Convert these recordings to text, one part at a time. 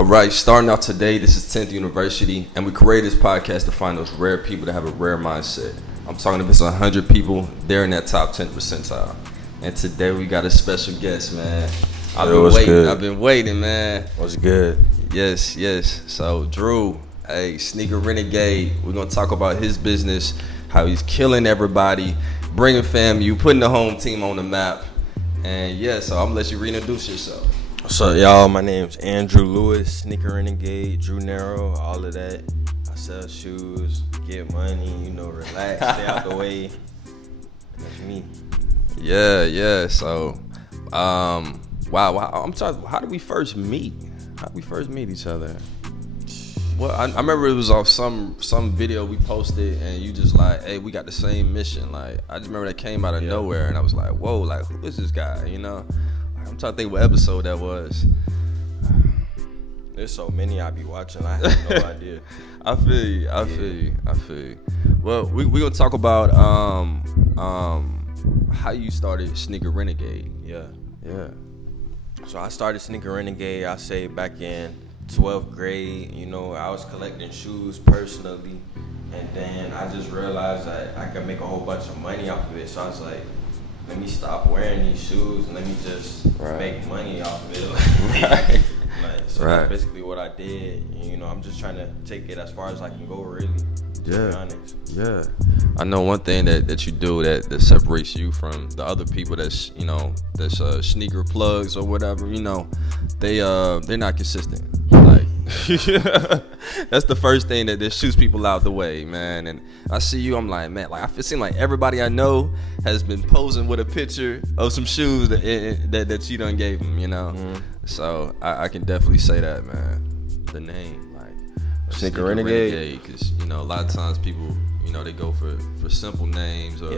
All right, starting out today, this is 10th University, and we created this podcast to find those rare people that have a rare mindset. I'm talking about 100 people, they're in that top 10 percentile. And today we got a special guest, man. I've been waiting, man. What's good? Yes. So, Drew, hey, Sneaker Renegade, we're going to talk about his business, how he's killing everybody, bringing FAMU, putting the home team on the map. And yeah, so I'm going to let you reintroduce yourself. What's up, y'all? My name's Andrew Lewis, Sneaker Renegade, Drew Narrow, all of that. I sell shoes, get money, relax, stay out the way. That's me. Yeah. So, wow. I'm sorry. How did we first meet? How did we first meet each other? Well, I remember it was off some video we posted, and you just like, hey, we got the same mission. Like, I just remember that came out of nowhere, and I was like, whoa, like, who is this guy? I'm trying to think what episode that was. There's so many I be watching, I have no idea. I feel you. Well, we're gonna talk about how you started Sneaker Renegade. Yeah. So I started Sneaker Renegade, I say back in 12th grade. I was collecting shoes personally, and then I just realized that I could make a whole bunch of money off of it. So I was like, let me stop wearing these shoes and let me just make money off of it. That's basically what I did. I'm just trying to take it as far as I can go, really. To be honest. Yeah. I know one thing that you do that separates you from the other people that's sneaker plugs or whatever. They're not consistent. Like that's the first thing that shoots people out the way, man. And I see you, I'm like, man, like it seems like everybody I know has been posing with a picture of some shoes that you done gave them, Mm-hmm. So I can definitely say that, man. The name, like Sneaker Renegade, because a lot of times people, they go for simple names or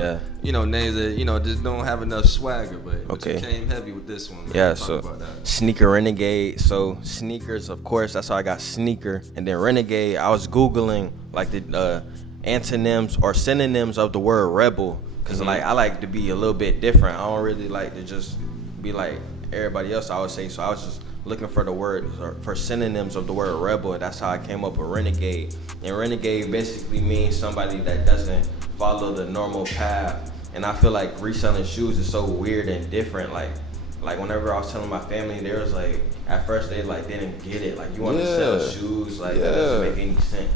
names that just don't have enough swagger, but you came heavy with this one, man. Yeah, so Sneaker Renegade. So sneakers, of course, that's how I got sneaker, and then Renegade. I was googling like the antonyms or synonyms of the word rebel, because like I like to be a little bit different. I don't really like to just be like everybody else, I would say. So I was just looking for the word for synonyms of the word rebel, and that's how I came up with Renegade. And Renegade basically means somebody that doesn't follow the normal path. And I feel like reselling shoes is so weird and different. Like whenever I was telling my family, they was like, at first they like didn't get it. Like, you want to sell shoes, like that doesn't make any sense.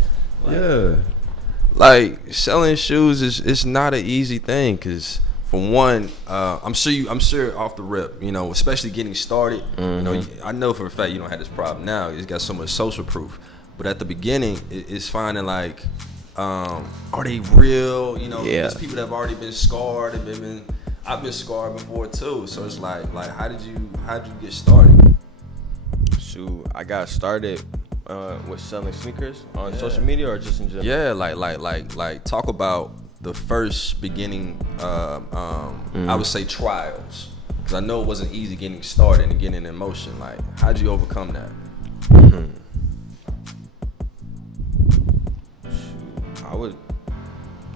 Like selling shoes is not an easy thing, because for one, I'm sure off the rip, especially getting started, I know for a fact you don't have this problem now. It's got so much social proof. But at the beginning, it's finding like, are they real? There's people that have already been scarred. I've been scarred before too. So it's like how did you get started? Shoot, I got started with selling sneakers on social media, or just in general? Yeah, like talk about the first beginning, I would say trials, because I know it wasn't easy getting started and getting in motion. Like, how'd you overcome that?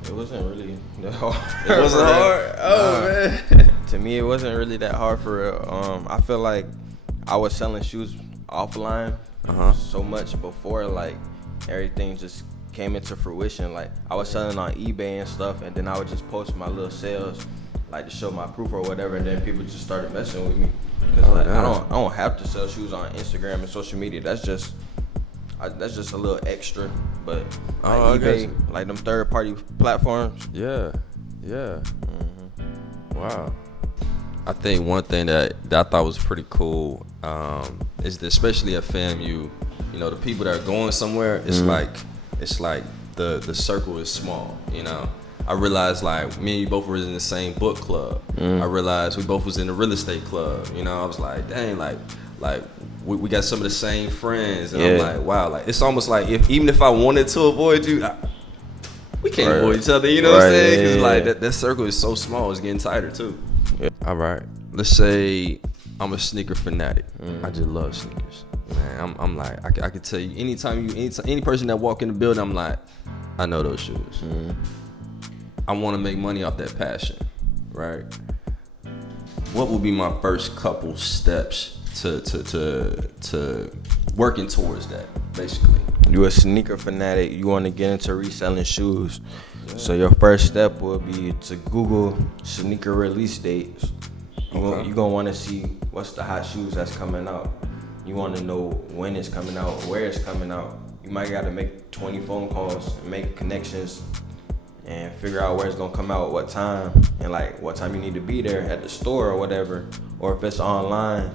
It wasn't really that hard. It wasn't hard? Man. To me, it wasn't really that hard for real. I feel like I was selling shoes offline so much before, like, everything just came into fruition. Like, I was selling on eBay and stuff, and then I would just post my little sales, like, to show my proof or whatever, and then people just started messing with me. Because I don't have to sell shoes on Instagram and social media. That's just a little extra. But eBay, like them third-party platforms. Yeah. Wow. I think one thing that I thought was pretty cool is that, especially at FAMU, the people that are going somewhere, it's like the circle is small. I realized, like, me and you both were in the same book club. I realized we both was in the real estate club. I was like, dang, like we got some of the same friends, and I'm like, wow, like it's almost like even if I wanted to avoid you, we can't avoid each other. You know what I'm saying? Because like that circle is so small, it's getting tighter too. Yeah. All right, let's say I'm a sneaker fanatic. I just love sneakers. Man, I'm like, I could tell you any person that walk in the building, I'm like, I know those shoes. I want to make money off that passion, right? What would be my first couple steps to working towards that, basically? You a sneaker fanatic. You want to get into reselling shoes. Yeah. So your first step will be to Google sneaker release dates. You're going to want to see what's the hot shoes that's coming out. You want to know when it's coming out, where it's coming out. You might got to make 20 phone calls and make connections and figure out where it's going to come out, what time, and like what time you need to be there at the store or whatever. Or if it's online,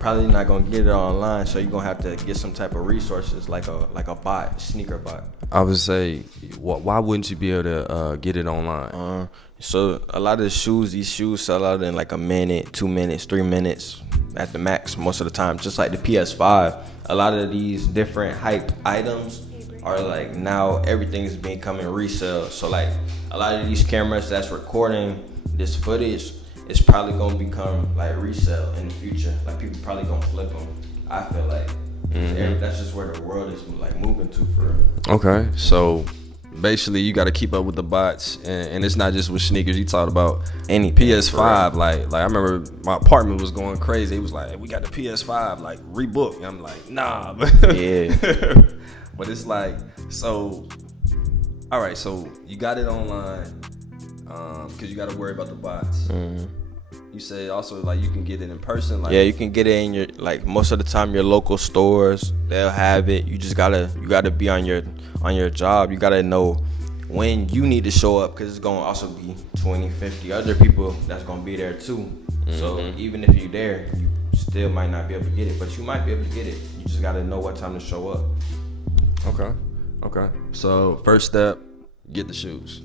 probably not going to get it online, so you're going to have to get some type of resources like a bot, sneaker bot. I would say, why wouldn't you be able to get it online? So a lot of these shoes sell out in like a minute, 2 minutes, 3 minutes at the max most of the time. Just like the PS5, a lot of these different hype items are like now everything's becoming resale. So like a lot of these cameras that's recording this footage is probably gonna become like resale in the future. Like people probably gonna flip them. I feel like that's just where the world is like moving to for real. Okay, so basically you got to keep up with the bots, and it's not just with sneakers. You talked about any PS5, like I remember my apartment was going crazy. It was like, we got the PS5, like rebook. And I'm like, nah, yeah. But it's like, so all right, so you got it online because you got to worry about the bots. You say also like you can get it in person. Like, yeah, you can get it in your, like most of the time your local stores, they'll have it. You just gotta be on your job. You gotta know when you need to show up, because it's gonna also be 20, 50 other people that's gonna be there too. So even if you're there, you still might not be able to get it, but you might be able to get it. You just gotta know what time to show up. Okay. So first step, get the shoes.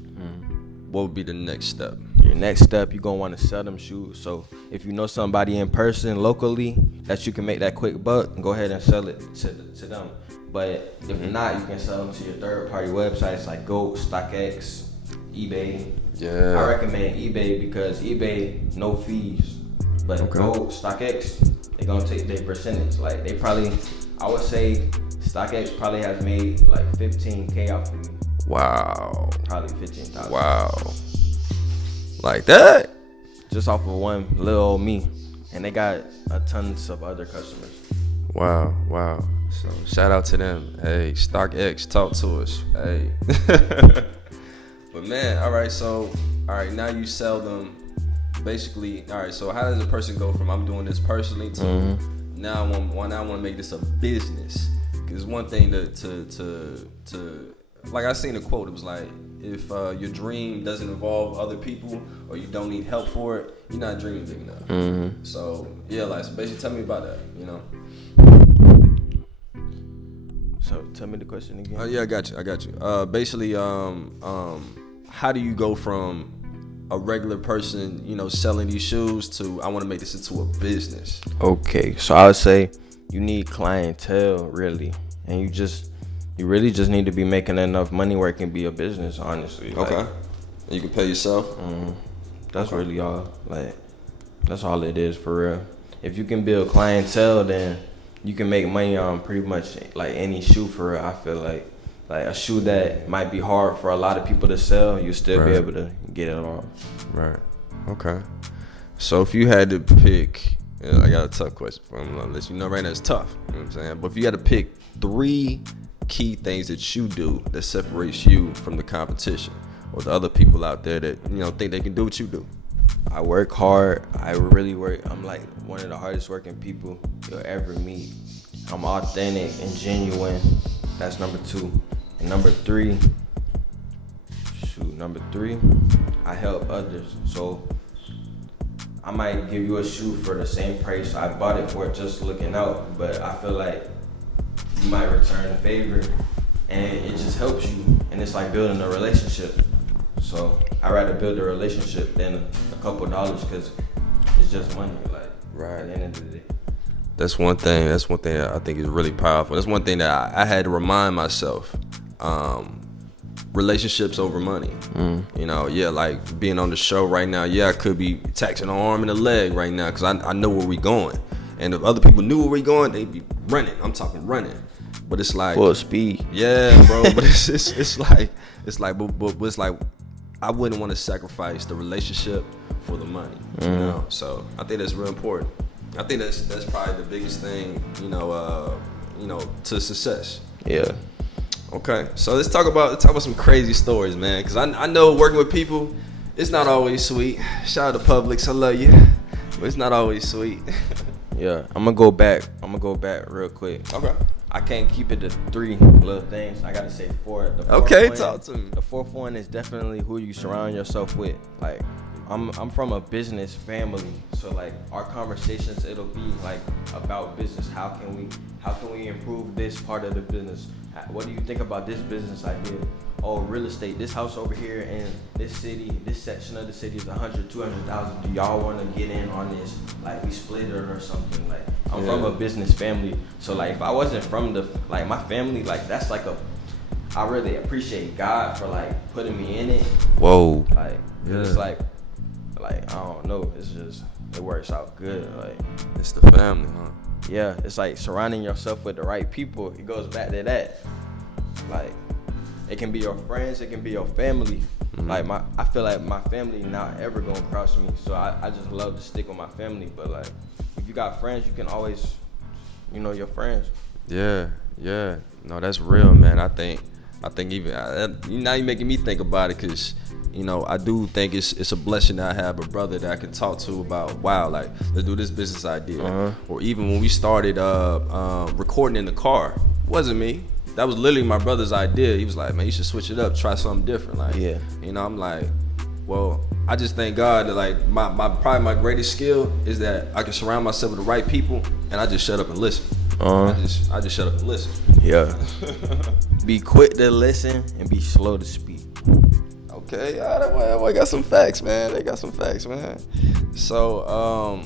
What would be the next step? Your next step, you're gonna want to sell them shoes. So if you know somebody in person locally that you can make that quick buck, go ahead and sell it to them. But if not, you can sell them to your third-party websites like Goat, StockX, eBay. Yeah. I recommend eBay because eBay, no fees. But Goat, StockX, they're gonna take their percentage. Like they probably, I would say StockX probably has made like $15K off of me. Wow. Probably 15,000. Wow. Like that? Just off of one little old me. And they got a tons of other customers. Wow. So shout out to them. Hey, StockX, talk to us. Hey. But man, all right, now you sell them. Basically, all right, so how does a person go from I'm doing this personally to now I want to make this a business? Because one thing to like I seen a quote, it was like, if your dream doesn't involve other people or you don't need help for it, you're not dreaming big enough. So yeah, like so basically tell me about that, you know. So tell me the question again. Oh yeah, I got you. Basically, how do you go from a regular person, you know, selling these shoes to I want to make this into a business? Okay, so I would say you need clientele really, and you really just need to be making enough money where it can be a business, honestly. Okay. Like, you can pay yourself? That's really all. Like, that's all it is for real. If you can build clientele, then you can make money on pretty much like any shoe for real. I feel like a shoe that might be hard for a lot of people to sell, you still be able to get it off. Right. Okay. So if you had to pick, I got a tough question for him. I'll let you know right now it's tough. You know what I'm saying? But if you had to pick 3 key things that you do that separates you from the competition or the other people out there that, you know, think they can do what you do. I work hard. I really work. I'm like one of the hardest working people you'll ever meet. I'm authentic and genuine. That's number 2. And number 3, I help others. So I might give you a shoe for the same price I bought it for just looking out, but I feel like you might return the favor and it just helps you, and it's like building a relationship. So I'd rather build a relationship than a couple dollars, because it's just money, like at the end of the day. That's one thing I think is really powerful. That's one thing that I had to remind myself. Relationships over money. You know, yeah, like being on the show right now, I could be taxing an arm and a leg right now because I know where we going. And if other people knew where we going, they'd be running. I'm talking running. But it's like full speed. Yeah, bro. But it's like I wouldn't want to sacrifice the relationship for the money. You know, so I think that's real important. I think that's probably the biggest thing, to success. Yeah. Okay, so let's talk about some crazy stories, man. Cause I know working with people, it's not always sweet. Shout out to Publix, I love you, but it's not always sweet. Yeah, I'm gonna go back real quick. Okay. I can't keep it to 3 little things. I gotta say 4. Okay, talk to me. The 4th one is definitely who you surround yourself with. Like, I'm from a business family, so like our conversations, it'll be like about business. How can we improve this part of the business? What do you think about this business idea? Oh, real estate. This house over here in this city, this section of the city is 100, 200,000. Do y'all want to get in on this? Like, we split it or something. Like, I'm from a business family, so like if I wasn't from my family, like that's like I really appreciate God for like putting me in it. Whoa. Like it's like I don't know. It's just it works out good. Like it's the family, huh? Yeah, it's like surrounding yourself with the right people. It goes back to that. Like, it can be your friends, it can be your family. Mm-hmm. Like I feel like my family not ever gonna cross me, so I just love to stick with my family. But like, if you got friends, you can always, your friends. Yeah. No, that's real, man. I think even now you're making me think about it, cause I do think it's a blessing that I have a brother that I can talk to about, wow, like, let's do this business idea. Uh-huh. Or even when we started recording in the car, it wasn't me. That was literally my brother's idea. He was like, man, you should switch it up, try something different. Like, yeah. I'm like, well, I just thank God that like probably my greatest skill is that I can surround myself with the right people, and I just shut up and listen. Uh-huh. I just shut up and listen. Yeah. Be quick to listen and be slow to speak. Okay, I got some facts, man. They got some facts, man. So,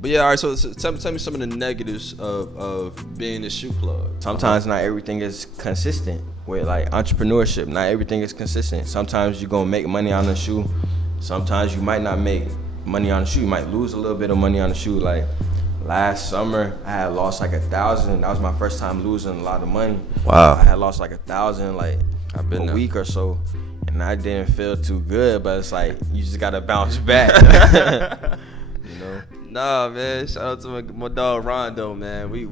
but yeah, all right. So tell me some of the negatives of being a shoe plug. Sometimes not everything is consistent with like entrepreneurship. Not everything is consistent. Sometimes you're gonna make money on a shoe. Sometimes you might not make money on a shoe. You might lose a little bit of money on a shoe. Like last summer, I had lost like $1,000. That was my first time losing a lot of money. Wow. I had lost like $1,000 like I've been a week or so, and I didn't feel too good. But it's like you just gotta bounce back. Nah, man. Shout out to my dog Rondo, man. We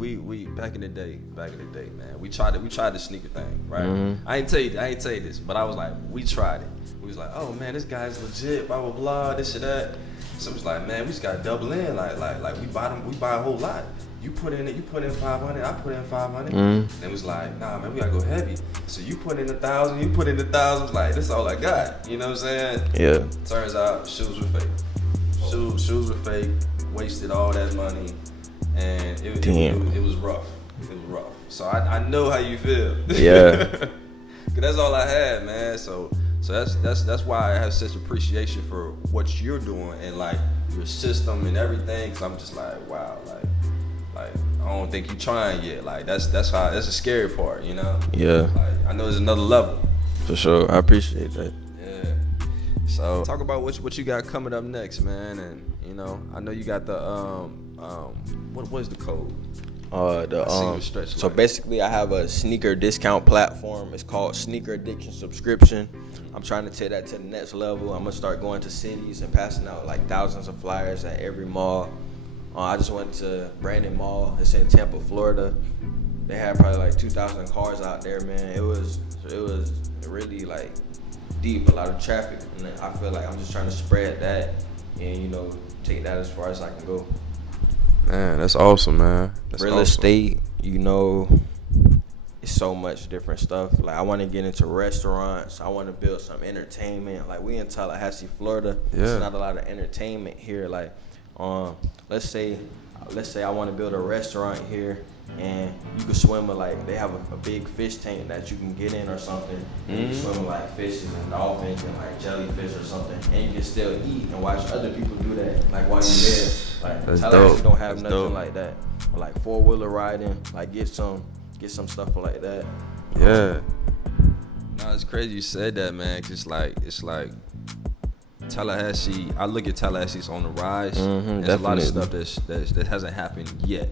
back in the day, man. We tried the sneaker thing, right? Mm-hmm. I ain't tell you this, but I was like, we tried it. We was like, oh man, this guy's legit, blah blah blah, this and that. So it was like, man, we just gotta double in, like we buy a whole lot. You put in 500, I put in 500. And it was like, nah, man, we gotta go heavy. So you put in 1,000, you put in 1,000. Like, that's all I got. You know what I'm saying? Yeah. Turns out shoes were fake. Shoes were fake. Wasted all that money, and it was rough. It was rough. So I know how you feel. Yeah. Cause that's all I had, man. So that's why I have such appreciation for what you're doing and like your system and everything. Cause I'm just like, wow, like I don't think you're trying yet. Like that's a scary part, Yeah. Like I know there's another level. For sure, I appreciate that. Yeah. So talk about what you got coming up next, man, and I know you got the what is the code? So basically I have a sneaker discount platform. It's called Sneaker Addiction Subscription. I'm trying to take that to the next level. I'm gonna start going to cities and passing out like thousands of flyers at every mall. I just went to Brandon Mall. It's in Tampa, Florida. They had probably like 2,000 cars out there, man. It was really like deep, a lot of traffic, and I feel like I'm just trying to spread that and take that as far as I can go. Man, that's awesome, man. Real estate, it's so much different stuff. Like I want to get into restaurants. I want to build some entertainment. Like we in Tallahassee, Florida. Yeah. There's not a lot of entertainment here. Like, let's say I want to build a restaurant here, and you can swim with like they have a big fish tank that you can get in or something. And you can swim with like fishes and dolphins and like jellyfish or something, and you can still eat and watch other people do that. Like while you're there, like Tallahassee don't have nothing like that. Or like 4-wheeler riding, like get some stuff like that. Yeah. No, it's crazy you said that, man. 'Cause it's like Tallahassee, I look at Tallahassee, it's on the rise. There's a lot of stuff that hasn't happened yet.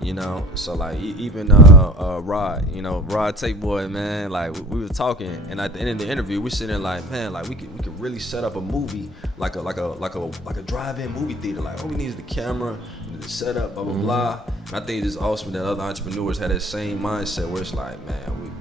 You know, so like even Rod, you know, Rod Tate boy, man, like we were talking, and at the end of the interview, we're sitting there like, man, like we could really set up a movie like a drive-in movie theater. Like all we need is the camera, the setup, blah blah blah. And I think it's awesome that other entrepreneurs had that same mindset where it's like, man,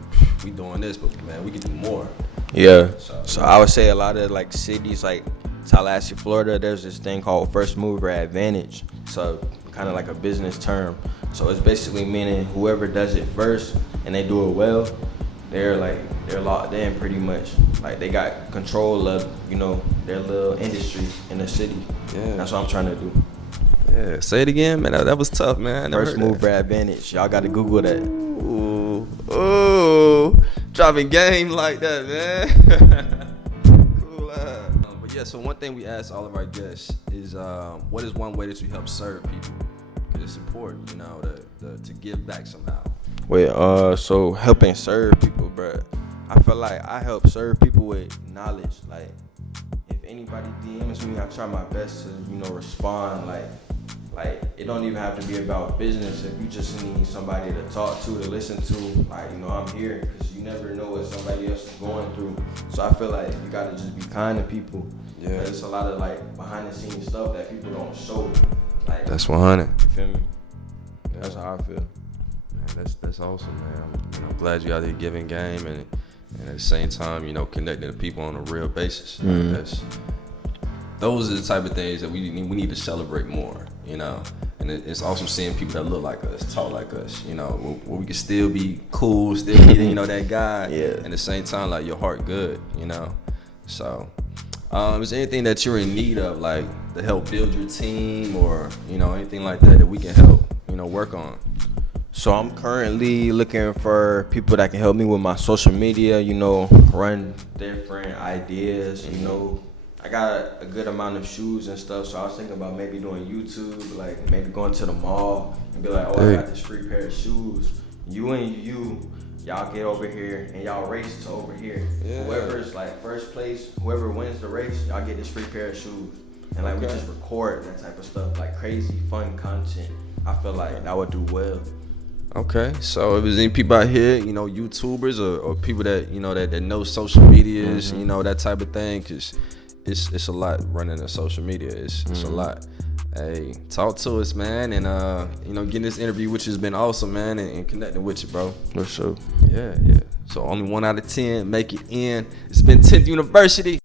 we doing this, but man, we can do more. Yeah. So I would say a lot of like cities like Tallahassee, Florida, there's this thing called first mover advantage. So kind of like a business term. So it's basically meaning whoever does it first and they do it well, they're locked in pretty much. Like they got control of, you know, their little industry in the city. Yeah. That's what I'm trying to do. Yeah. Say it again, man. That was tough, man. First mover advantage. Y'all got to Google that. Ooh. Dropping game like that, man. Cool. But yeah, so one thing we ask all of our guests is, what is one way that you help serve people? Because it's important, you know, to give back somehow. Well, so helping serve people, bro. I feel like I help serve people with knowledge. Like, if anybody DMs me, I try my best to, you know, respond. Like it don't even have to be about business. If you just need somebody to talk to listen to, like, you know, I'm here, because you never know what somebody else is going through. So I feel like you gotta just be kind to people. Yeah. There's a lot of like behind the scenes stuff that people don't show. Like, that's 100. You feel me? That's how I feel. Man, that's awesome, man. I'm glad you out here giving game and at the same time, you know, connecting to people on a real basis. Those are the type of things that we need to celebrate more, you know. And it's awesome seeing people that look like us, talk like us, you know, where we can still be cool, still be, you know, that guy. Yeah. And at the same time, like, your heart good, you know. So, is there anything that you're in need of, like, to help build your team, or, you know, anything like that we can help, you know, work on? So I'm currently looking for people that can help me with my social media, you know, run different ideas, you know. I got a good amount of shoes and stuff, so I was thinking about maybe doing YouTube, like maybe going to the mall and be like, oh, I got this free pair of shoes. You and y'all get over here and y'all race to over here. Yeah. Whoever's like first place, whoever wins the race, y'all get this free pair of shoes. And like we just record that type of stuff, like crazy fun content. I feel like that would do well. Okay, so if there's any people out here, you know, YouTubers or people that, you know, that know social medias, you know, that type of thing, because it's a lot running on social media. It's a lot. Hey, talk to us, man, and you know, getting this interview, which has been awesome, man, and connecting with you, bro. For sure. Yeah. So only 1 out of 10 make it in. It's been 10th University.